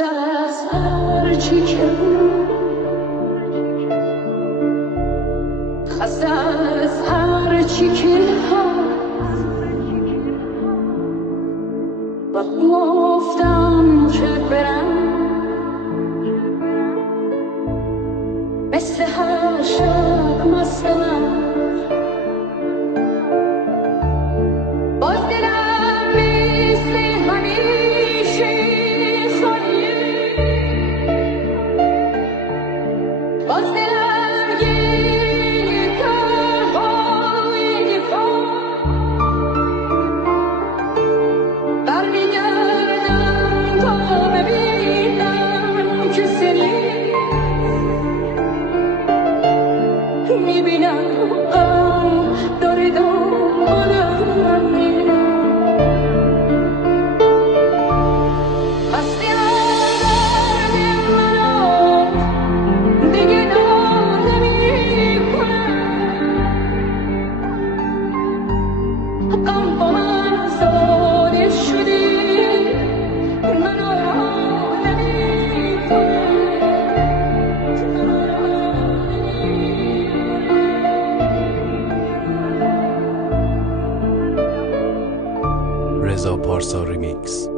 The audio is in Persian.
خسته از هر چی که بود، خسته از هر چی که هست و گفتم که برم مثل هر شب مثلا باز دلم مثل همیشه خالیه، باز دلم گیه تنهای پا برمیگردم تا ببینم که سری میبینم غم داره دنبالم میره. خسته از درد منو دیگه ناز نمی‌کنم، غم با من ساده شده منو آرام نمی‌کنه. رضا پارسا ریمیکس.